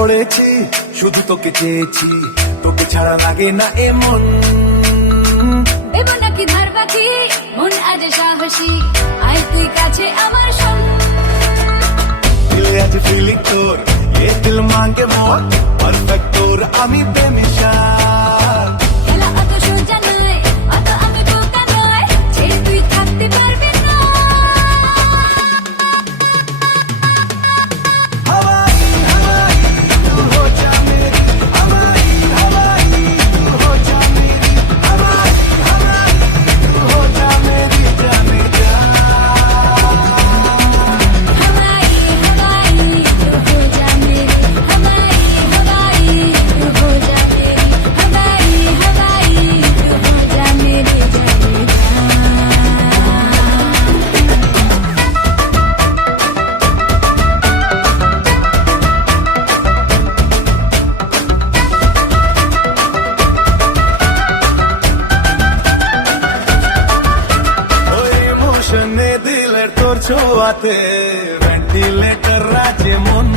পড়েছি, শুধু তোকে চেয়েছি, তোকে ছাড়া লাগে না এমন। দেব নাকি ধার বাকি, মন আজ সাহসী, আয় তুই কাছে আমার শোন। দিলে আজ ফিলিং তোর, এ দিল মাঙ্গে মোর, পারফেক্ট তোর আমি বেমিশাল। খেলা অত সোজা নয়, অত আমি বোকা নয়, ছেড়ে তুই থাকতে পারবি না। हवाई हवाई तू हो जा मेरी, हवाई हवाई तू हो जा मेरी, हवाई हवाई तू हो जा मेरी जाने जा। हवाई हवाई तू हो जा मेरी, हवाई हवाई तू हो जा मेरी, हवाई हवाई तू हो जा मेरी जाने जा। ওই ইমোশনে দিলের তোর ছোঁয়াতে ভেন্টিলেটর রাজে মন।